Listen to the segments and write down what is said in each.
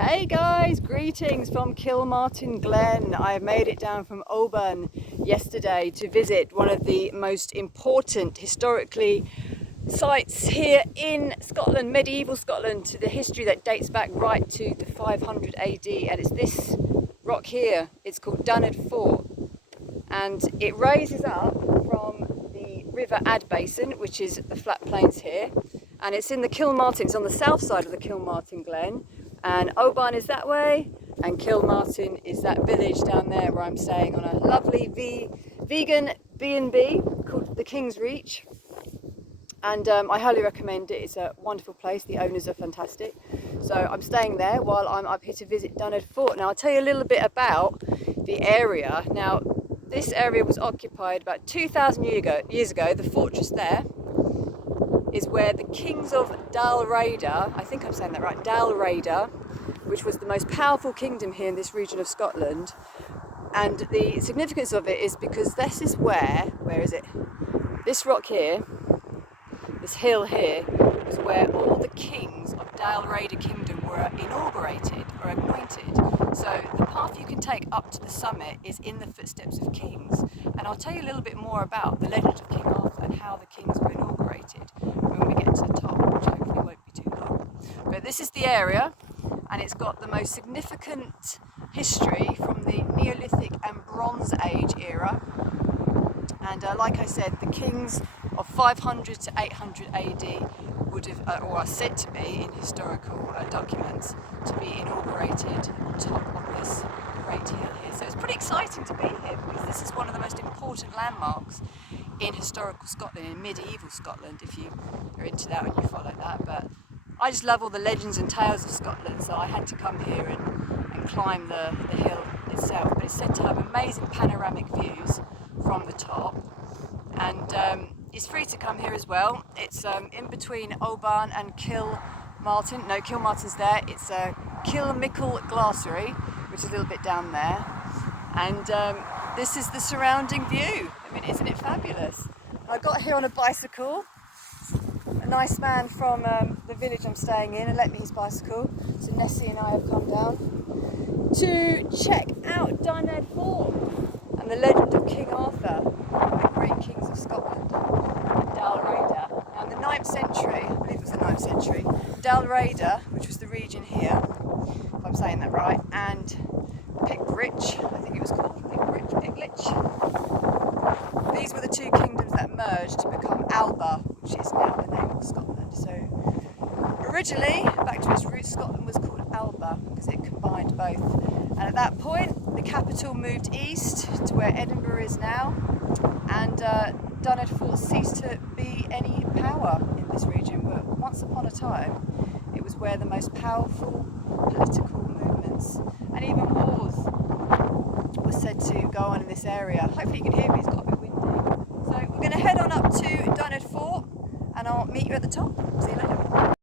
Hey guys, greetings from Kilmartin Glen. I made it down from Oban yesterday to visit one of the most important historically sites here in Scotland, medieval Scotland, to the history that dates back right to the 500 AD, and it's this rock here. It's called Dunadd Fort, and it raises up from the River Ad Basin, which is the flat plains here, and it's in the Kilmartin. It's on the south side of the Kilmartin Glen, and Oban is that way, and Kilmartin is that village down there where I'm staying on a lovely vegan B&B called the King's Reach. And I highly recommend it. It's a wonderful place. The owners are fantastic. So I'm staying there while I'm up here to visit Dunadd Fort. Now I'll tell you a little bit about the area. Now this area was occupied about 2,000 years ago. The fortress there is where the kings of Dunadd, I think I'm saying that right, Dunadd, which was the most powerful kingdom here in this region of Scotland. And the significance of it is because this is where is it? This rock here, this hill here, was where all the kings of Dunadd kingdom were inaugurated or anointed. So the path you can take up to the summit is in the footsteps of kings. And I'll tell you a little bit more about the legend of King Arthur and how the kings were inaugurated when we get to the top, which hopefully won't be too long. But this is the area, and it's got the most significant history from the Neolithic and Bronze Age era. And like I said, the kings of 500 to 800 AD would have, or are said to be in historical documents, to be inaugurated on top of this great hill here. So it's pretty exciting to be here because this is one of the most important landmarks in historical Scotland, in medieval Scotland, if you are into that and you follow that. But I just love all the legends and tales of Scotland, so I had to come here and climb the hill itself. But it's said to have amazing panoramic views from the top, and it's free to come here as well. It's in between Oban and Kilmartin. No, Kilmartin's there. It's Kilmickle Glacier, which is a little bit down there, and this is the surrounding view. I mean, isn't it fabulous? I got here on a bicycle. A nice man from the village I'm staying in and lent me his bicycle, so Nessie and I have come down to check out Dunadd Fort and the legend of King Arthur, one of the great kings of Scotland, Dunadd. Now in the 9th century, I believe it was the 9th century, Dunadd, which was the region here, if I'm saying that right, and Pickrich, I think it was called, Pickrich. These were the two kingdoms that merged to become Alba, which is now the name of Scotland. So originally, back to its roots, Scotland was called Alba because it combined both. And at that point, the capital moved east to where Edinburgh is now, and Dunadd Fort ceased to be any power in this region. But once upon a time, it was where the most powerful political movements and even wars were said to go on in this area. Hopefully you can hear me, it's got a bit windy. So we're going to head on up to Dunadd Fort and I'll meet you at the top. See you later.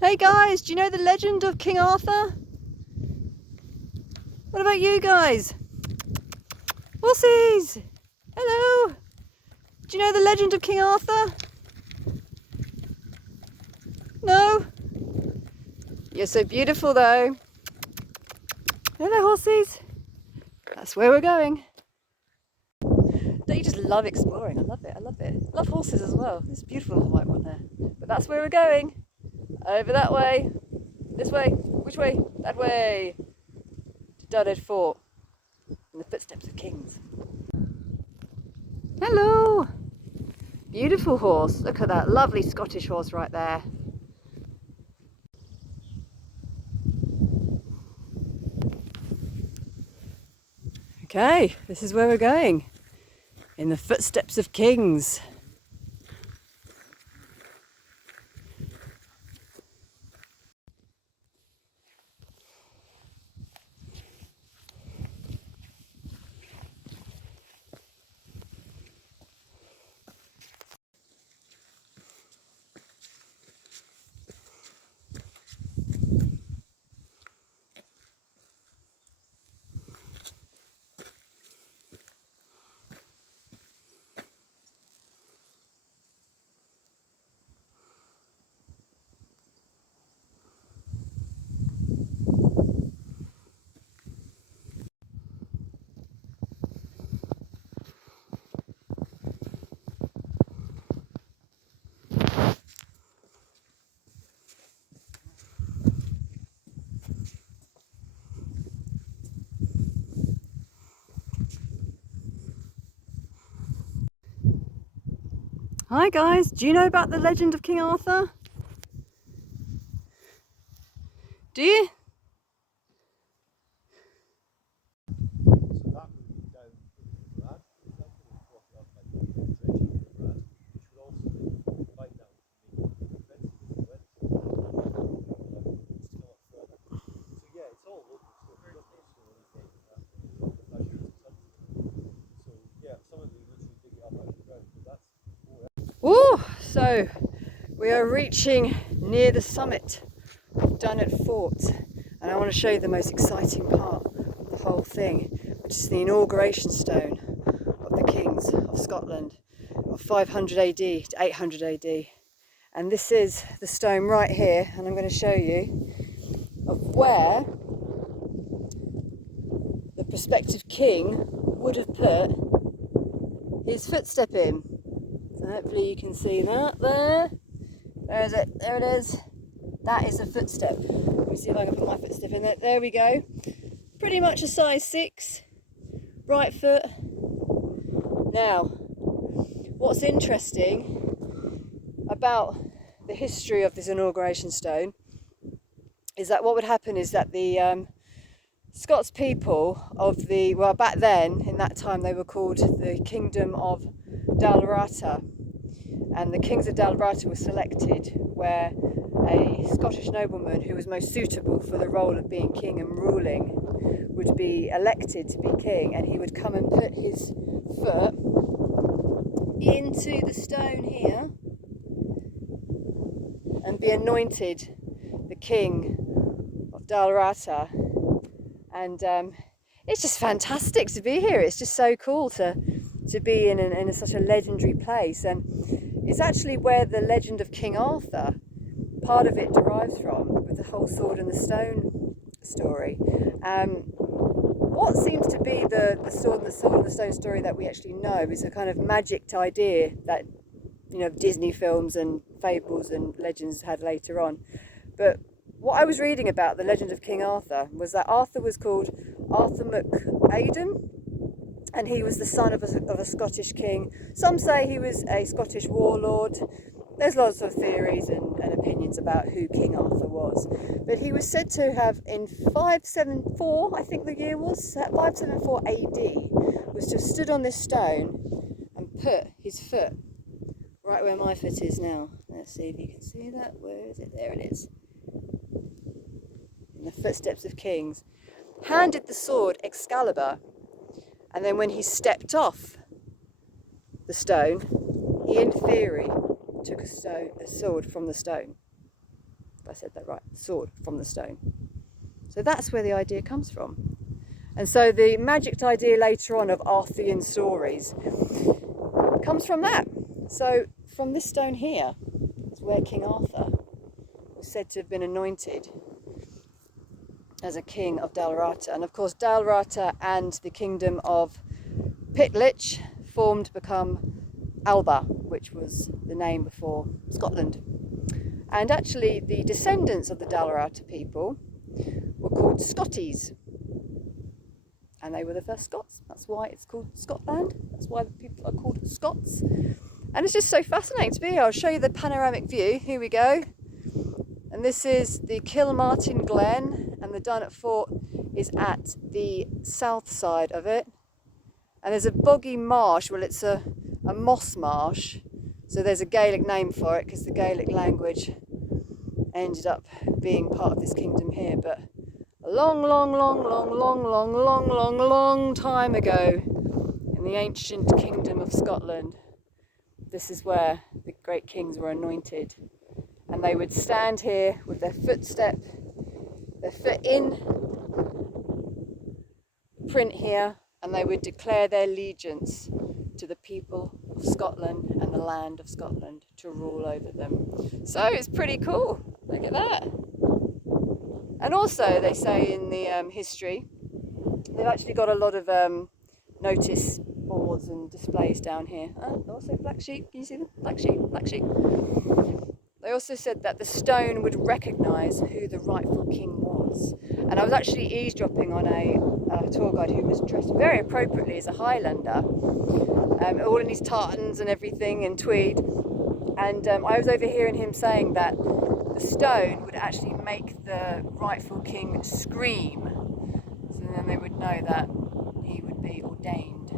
Hey guys, do you know the legend of King Arthur? What about you guys? Horsies! Hello! Do you know the legend of King Arthur? No? You're so beautiful though. Hello horsies! That's where we're going. Don't you just love exploring? I love it, I love it. I love horses as well. There's a beautiful little white one there. But that's where we're going. Over that way. This way. Which way? That way. To Dunadd Fort. In the footsteps of kings. Hello! Beautiful horse. Look at that lovely Scottish horse right there. Okay, this is where we're going. In the footsteps of kings. Hi guys, do you know about the legend of King Arthur? Do you? So that would be down in the Dunadd, for example, and block it up by the trenching in the Dunadd, which would also then bind down to make defences if they went still up further. So yeah, it's all local stuff. You don't necessarily take that as your substance. So yeah, some of them literally dig it up out of the ground, but that's more. Ooh, so we are reaching near the summit of Dunadd Fort, and I want to show you the most exciting part of the whole thing, which is the inauguration stone of the kings of Scotland of 500 AD to 800 AD. And this is the stone right here, and I'm going to show you of where the prospective king would have put his footstep in. So hopefully you can see that there. There's it, there it is. That is a footstep. Let me see if I can put my footstep in there. There we go. Pretty much a size 6. Right foot. Now, what's interesting about the history of this inauguration stone is that what would happen is that the Scots people of the, well, back then, in that time, they were called the Kingdom of Dalrata. And the kings of Dalrata were selected where a Scottish nobleman who was most suitable for the role of being king and ruling would be elected to be king, and he would come and put his foot into the stone here and be anointed the king of Dalrata. And it's just fantastic to be here. It's just so cool to be in such a legendary place. And it's actually where the legend of King Arthur, part of it derives from, with the whole sword and the stone story. What seems to be the sword and the stone story that we actually know is a kind of magic idea that, you know, Disney films and fables and legends had later on. But what I was reading about the legend of King Arthur was that Arthur was called Arthur MacAdam, and he was the son of a Scottish king. Some say he was a Scottish warlord. There's lots of theories and opinions about who King Arthur was. But he was said to have, in 574, I think the year was, 574 AD, was to have stood on this stone and put his foot right where my foot is now. Let's see if you can see that. Where is it? There it is. In the footsteps of kings. Handed the sword Excalibur, and then when he stepped off the stone, he in theory took a sword from the stone. If I said that right, sword from the stone. So that's where the idea comes from. And so the magic idea later on of Arthurian stories comes from that. So from this stone here is where King Arthur was said to have been anointed as a king of Dalrata. And of course Dalrata and the kingdom of Pitlich formed to become Alba, which was the name before Scotland. And actually the descendants of the Dalrata people were called Scotties, and they were the first Scots. That's why it's called Scotland. That's why the people are called Scots. And it's just so fascinating to be here. I'll show you the panoramic view. Here we go. And this is the Kilmartin Glen, and the Dunadd Fort is at the south side of it. And there's a boggy marsh. Well, it's a moss marsh. So there's a Gaelic name for it because the Gaelic language ended up being part of this kingdom here. But a long time ago, in the ancient kingdom of Scotland, this is where the great kings were anointed. And they would stand here with their footstep, their foot in print here, and they would declare their allegiance to the people of Scotland and the land of Scotland to rule over them. So it's pretty cool. Look at that. And also they say in the history, they've actually got a lot of notice boards and displays down here. Also black sheep, can you see them? Black sheep, black sheep. They also said that the stone would recognise who the rightful king was. And I was actually eavesdropping on a tour guide who was dressed very appropriately as a Highlander, all in his tartans and everything and tweed. And I was overhearing him saying that the stone would actually make the rightful king scream. So then they would know that he would be ordained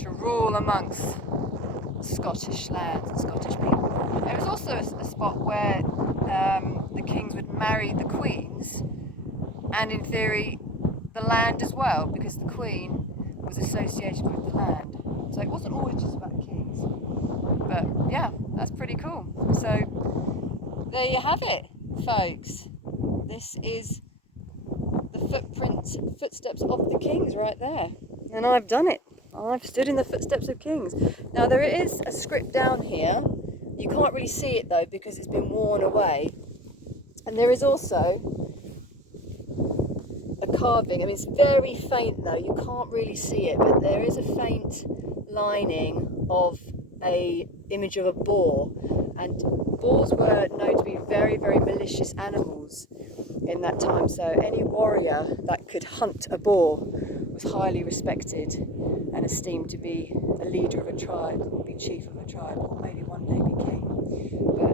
to rule amongst Scottish lands and Scottish people. There was also a spot where the kings would marry the queens, and in theory the land as well, because the queen was associated with the land. So it wasn't always just about kings. But yeah, that's pretty cool. So there you have it, folks. This is the footsteps of the kings right there. And I've done it. I've stood in the footsteps of kings. Now there is a script down here. You can't really see it though because it's been worn away. And there is also a carving. I mean, it's very faint though. You can't really see it, but there is a faint lining of a image of a boar. And boars were known to be very, very malicious animals in that time. So any warrior that could hunt a boar was highly respected and esteemed to be a leader of a tribe, be chief of a tribe, or maybe one day be king. But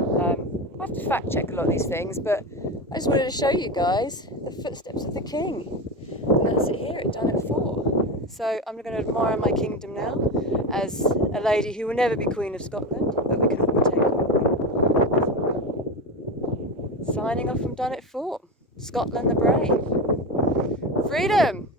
I have to fact check a lot of these things, but I just wanted to show you guys the footsteps of the king. And that's it here at Dunadd Fort. So I'm going to admire my kingdom now as a lady who will never be Queen of Scotland, but we can all take her. Signing off from Dunadd Fort, Scotland the brave. Freedom!